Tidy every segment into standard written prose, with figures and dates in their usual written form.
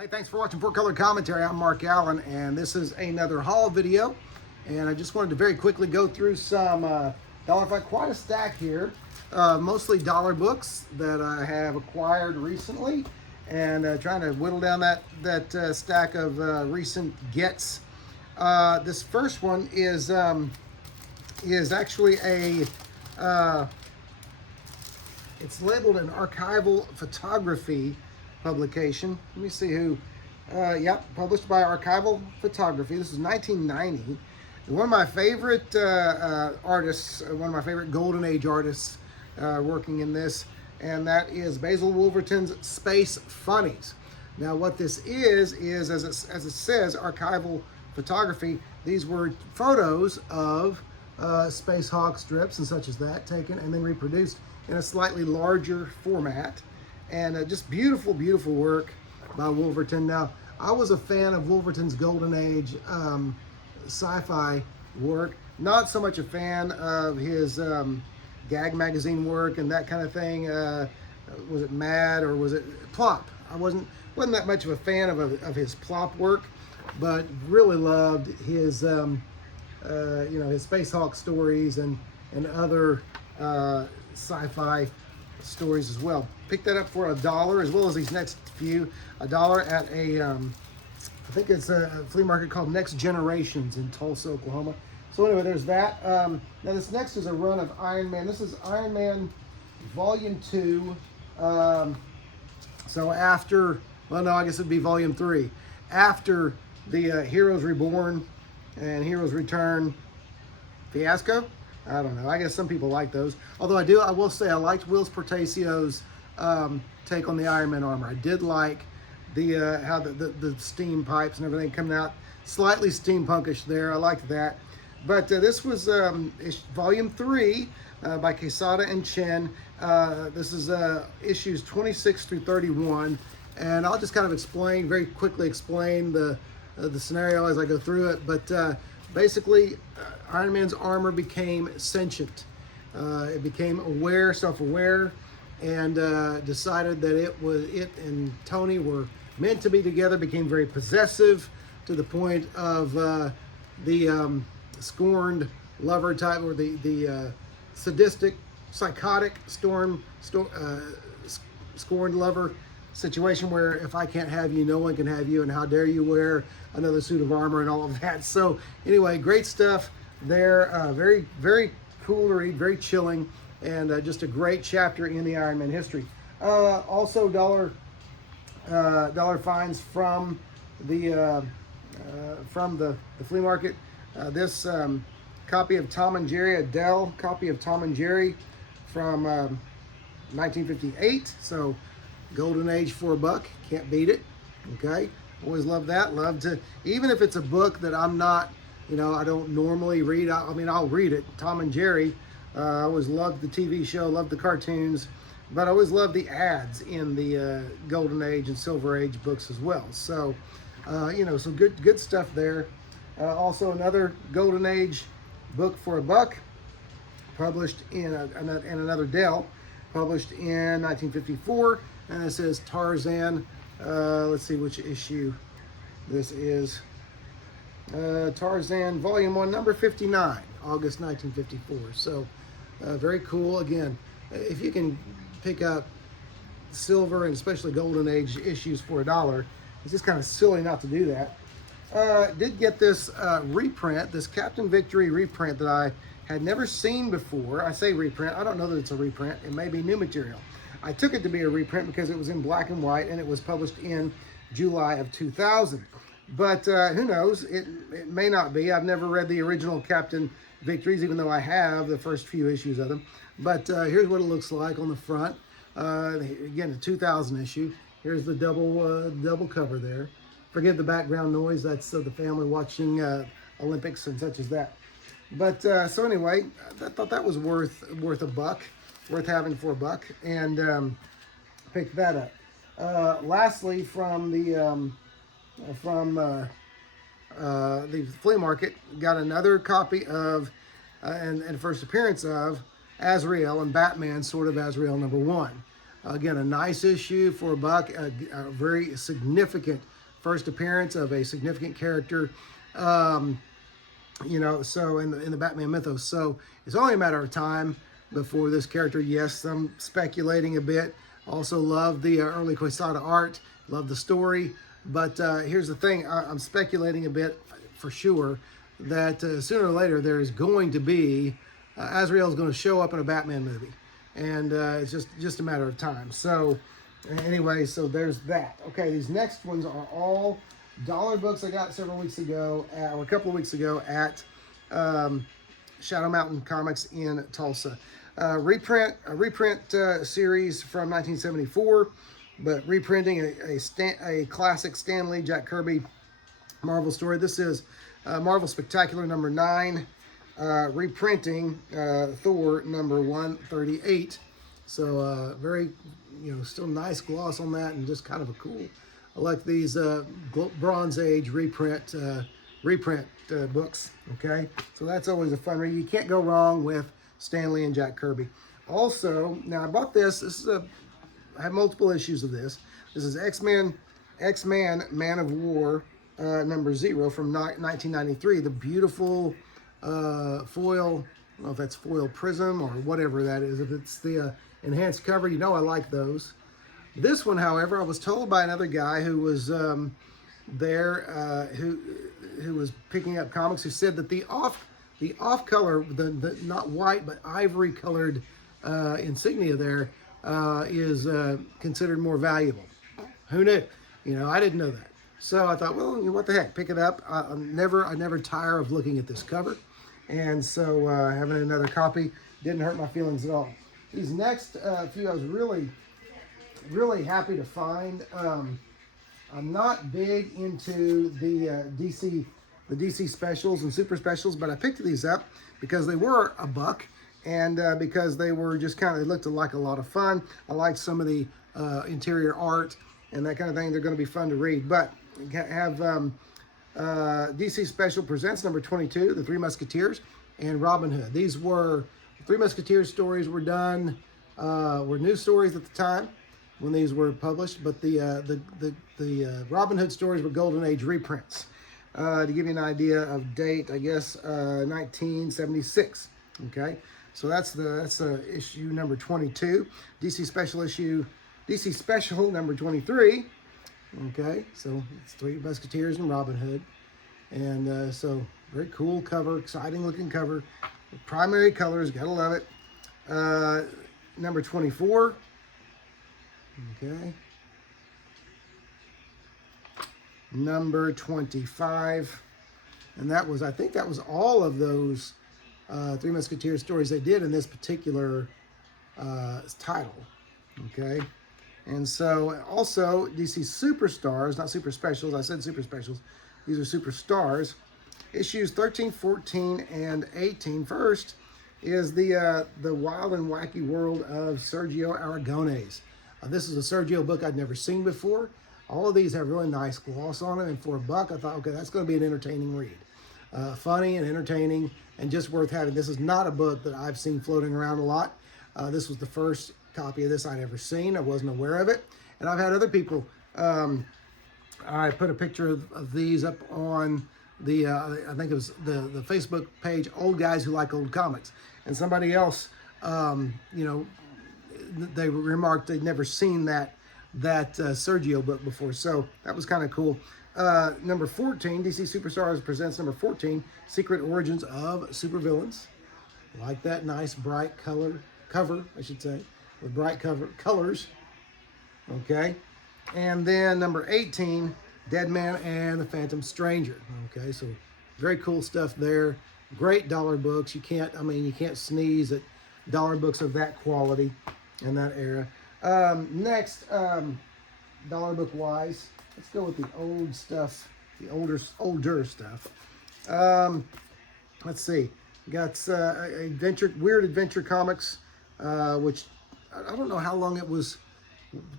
Hey, thanks for watching Four Color Commentary. I'm Mark Allen, and this is another haul video. And I just wanted to very quickly go through some dollar find, quite a stack here, mostly dollar books that I have acquired recently, and trying to whittle down that stack of recent gets. This first one is actually a it's labeled an archival photography publication. Let me see who. Yep, published by Archival Photography. This is 1990. And one of my favorite artists, one of my favorite Golden Age artists working in this, and that is Basil Wolverton's Space Funnies. Now, what this is as it says, archival photography. These were photos of Space Hawk strips and such as that, taken and then reproduced in a slightly larger format. And just beautiful, beautiful work by Wolverton. Now, I was a fan of Wolverton's Golden Age sci-fi work. Not so much a fan of his gag magazine work and that kind of thing. Was it Mad or was it Plop? I wasn't that much of a fan of his Plop work, but really loved his his Space Hawk stories and other sci-fi stories as well. Picked that up for $1, as well as these next few. $1 at a I think it's a flea market called Next Generations in Tulsa, Oklahoma. So anyway, there's that. Now this next is a run of Iron Man. This is Iron Man Volume 2. So after, well, no, I guess it'd be Volume 3. After the Heroes Reborn and Heroes Return fiasco. I don't know. I guess some people like those. Although I will say I liked Whilce Portacio's take on the Iron Man armor. I did like the how the steam pipes and everything coming out slightly steampunkish there. I liked that. But this was Volume 3 by Quesada and Chen. This is issues 26 through 31, and I'll just kind of very quickly explain the scenario as I go through it. But basically, Iron Man's armor became sentient. It became aware, self-aware, and decided that it and Tony were meant to be together. Became very possessive to the point of the scorned lover type, or the sadistic, psychotic scorned lover situation, where if I can't have you, no one can have you, and how dare you wear another suit of armor and all of that. So anyway, great stuff there. Very, very cool to read, very chilling, and just a great chapter in the Iron Man history. Also dollar finds from the flea market. This copy of Tom and Jerry, a Dell copy of Tom and Jerry from 1958. So Golden Age for $1, can't beat it. Okay, always love that. Love to, even if it's a book that I'm not, I don't normally read. I mean, I'll read it. Tom and Jerry. I always loved the TV show, loved the cartoons, but I always loved the ads in the Golden Age and Silver Age books as well. So, some good stuff there. Also, another Golden Age book for $1, published in another Dell, published in 1954. And this is Tarzan. Let's see which issue this is. Tarzan Volume 1, number 59, August 1954. So very cool. Again, if you can pick up silver and especially Golden Age issues for $1, it's just kind of silly not to do that. Did get this reprint, this Captain Victory reprint that I had never seen before. I say reprint. I don't know that it's a reprint. It may be new material. I took it to be a reprint because it was in black and white, and it was published in July of 2000. But who knows? It may not be. I've never read the original Captain Victories, even though I have the first few issues of them. But here's what it looks like on the front. Again, the 2000 issue. Here's the double cover there. Forgive the background noise. That's the family watching Olympics and such as that. But so anyway, I thought that was worth $1. Worth having for $1, and picked that up. Lastly, from the flea market, got another copy of and first appearance of Azrael and Batman, Sword of Azrael #1. Again, a nice issue for a buck, a very significant first appearance of a significant character. So in the Batman mythos. So it's only a matter of time before this character, yes, I'm speculating a bit. Also love the early Quesada art, love the story. But here's the thing, I'm speculating a bit for sure that sooner or later there's going to be, Azrael is going to show up in a Batman movie. And it's just a matter of time. So anyway, so there's that. Okay, these next ones are all dollar books I got several weeks ago, or a couple of weeks ago at Shadow Mountain Comics in Tulsa. A reprint series from 1974, but reprinting a classic Stan Lee, Jack Kirby Marvel story. This is Marvel Spectacular number 9, reprinting Thor number 138. So very, still nice gloss on that, and just kind of a cool. I like these Bronze Age reprint books. Okay, so that's always a fun read. You can't go wrong with Stan Lee and Jack Kirby. Also, now I bought this. I have multiple issues of this. This is X-Men Man of War number 0 from 1993. The beautiful foil. I don't know if that's foil prism or whatever that is. If it's the enhanced cover, I like those. This one, however, I was told by another guy who was there, who was picking up comics, who said that the off color, the not white but ivory colored insignia there is considered more valuable. Who knew? I didn't know that. So I thought, well, what the heck, pick it up. I never tire of looking at this cover, and so having another copy didn't hurt my feelings at all. These next few I was really happy to find. I'm not big into the DC specials and super specials, but I picked these up because they were a buck, and because they were just they looked like a lot of fun. I liked some of the interior art and that kind of thing. They're going to be fun to read. But have DC Special Presents number 22, The Three Musketeers, and Robin Hood. These were Three Musketeers stories were done, were new stories at the time when these were published, but the Robin Hood stories were Golden Age reprints. To give you an idea of date, I guess 1976. Okay, so that's the issue number 22. DC Special number 23. Okay, so it's Three Musketeers and Robin Hood, and so very cool cover, exciting looking cover. Primary colors, gotta love it. Number 24. Okay. Number 25. And I think that was all of those Three Musketeers stories they did in this particular title. Okay. And so also DC Superstars, not Super Specials, I said Super Specials. These are Super Stars. Issues 13, 14, and 18. First is the Wild and Wacky World of Sergio Aragonés. This is a Sergio book I'd never seen before. All of these have really nice gloss on them, and for a buck, I thought, okay, that's going to be an entertaining read. Funny and entertaining, and just worth having. This is not a book that I've seen floating around a lot. This was the first copy of this I'd ever seen. I wasn't aware of it, and I've had other people. I put a picture of these up on the I think it was the Facebook page, Old Guys Who Like Old Comics, and somebody else, they remarked they'd never seen that Sergio book before, so that was kind of cool. Number 14, DC Superstars presents number 14, Secret Origins of Supervillains. Like that nice bright cover, I should say, with bright colors. Okay, and then number 18, Dead Man and the Phantom Stranger. Okay, so very cool stuff there. Great dollar books. You can't sneeze at dollar books of that quality in that era. Next, dollar book wise, let's go with the old stuff, the older stuff. Let's see. We got Weird Adventure Comics, which I don't know how long it was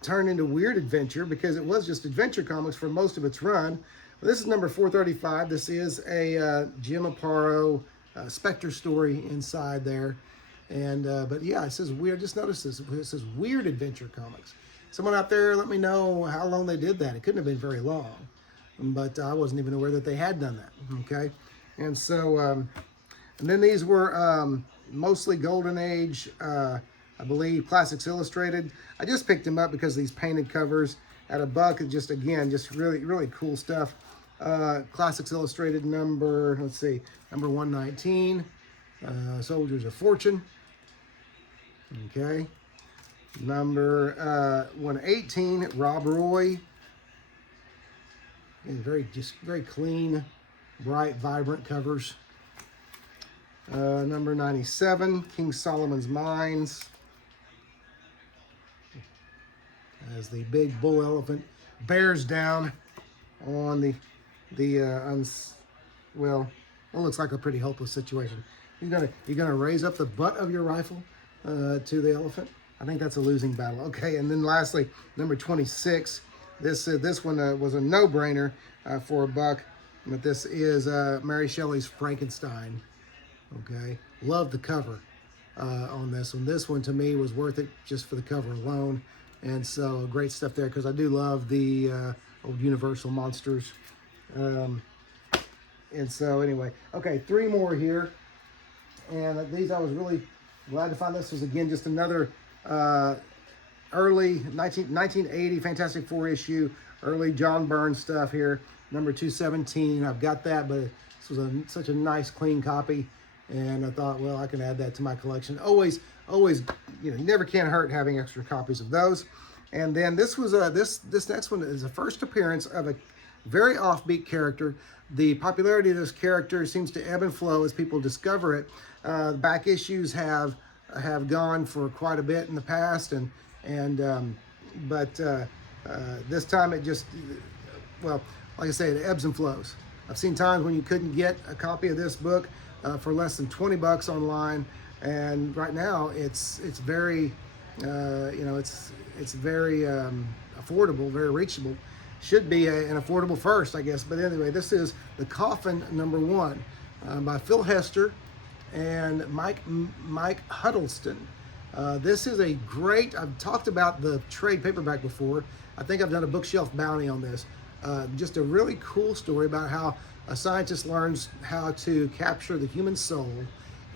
turned into Weird Adventure, because it was just Adventure Comics for most of its run. But this is number 435. This is a Jim Aparo Spectre story inside there. And but yeah, it says weird. Just notice this. It says Weird Adventure Comics. Someone out there, let me know how long they did that. It couldn't have been very long, but I wasn't even aware that they had done that. Okay, and so and then these were mostly Golden Age, I believe, Classics Illustrated. I just picked them up because these painted covers at $1. Just again, just really cool stuff. Classics Illustrated number, let's see, number 119, Soldiers of Fortune. Okay, number 118, Rob Roy. And very clean, bright, vibrant covers. Number 97, King Solomon's Mines. As the big bull elephant bears down on well, it looks like a pretty hopeless situation. You're gonna raise up the butt of your rifle to the elephant. I think that's a losing battle. Okay, and then lastly, number 26. This one was a no-brainer for $1, but this is Mary Shelley's Frankenstein. Okay, love the cover on this one. This one to me was worth it just for the cover alone, and so great stuff there because I do love the old Universal monsters. And so anyway, okay, 3 more here, and these I was really glad to find. This was again just another early 1980 Fantastic Four issue, early John Byrne stuff here, number 217. I've got that, but this was such a nice clean copy, and I thought, well, I can add that to my collection. Always, you know, never can hurt having extra copies of those. And then this was this next one is the first appearance of a very offbeat character. The popularity of this character seems to ebb and flow as people discover it. Back issues have gone for quite a bit in the past, but this time it just, well, like I say, it ebbs and flows. I've seen times when you couldn't get a copy of this book for less than $20 online, and right now it's very, you know, it's very affordable, very reachable. Should be an affordable first, I guess. But anyway, this is The Coffin number 1 by Phil Hester and Mike Huddleston. This is a great, I've talked about the trade paperback before. I think I've done a bookshelf bounty on this. Just a really cool story about how a scientist learns how to capture the human soul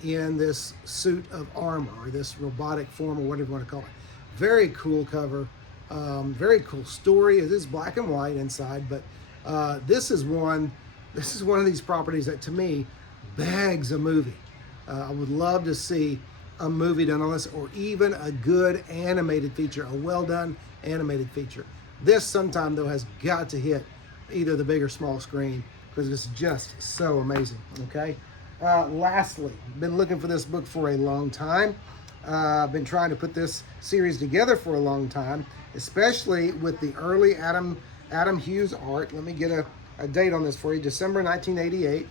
in this suit of armor, or this robotic form, or whatever you want to call it. Very cool cover. Very cool story. It is black and white inside, but this is one of these properties that to me begs a movie. I would love to see a movie done on this, or even a good animated feature, a well done animated feature. This sometime though has got to hit either the big or small screen because it's just so amazing. Okay. Lastly, been looking for this book for a long time. I've been trying to put this series together for a long time, especially with the early Adam Hughes art. Let me get a date on this for you. December 1988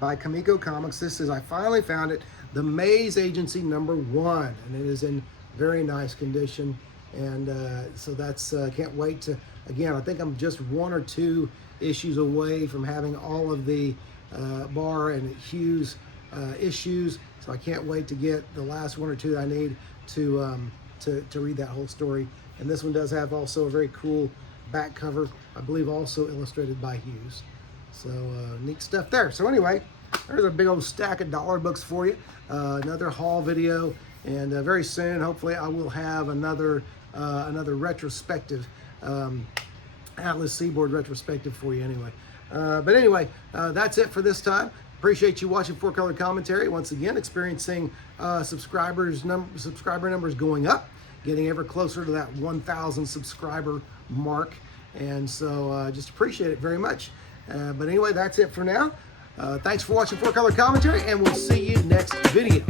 by Comico Comics. This is, I finally found it, The Maze Agency number 1, and it is in very nice condition. And so that's, can't wait to, again, I think I'm just 1 or 2 issues away from having all of the Barr and Hughes issues. So I can't wait to get the last 1 or 2 that I need to read that whole story. And this one does have also a very cool back cover, I believe also illustrated by Hughes. So neat stuff there. So anyway, there's a big old stack of dollar books for you. Another haul video, and very soon, hopefully, I will have another retrospective, Atlas Seaboard retrospective for you anyway. But anyway, that's it for this time. Appreciate you watching 4Color Commentary. Once again, experiencing subscriber numbers going up, getting ever closer to that 1,000 subscriber mark. And so just appreciate it very much. But anyway, that's it for now. Thanks for watching 4Color Commentary, and we'll see you next video.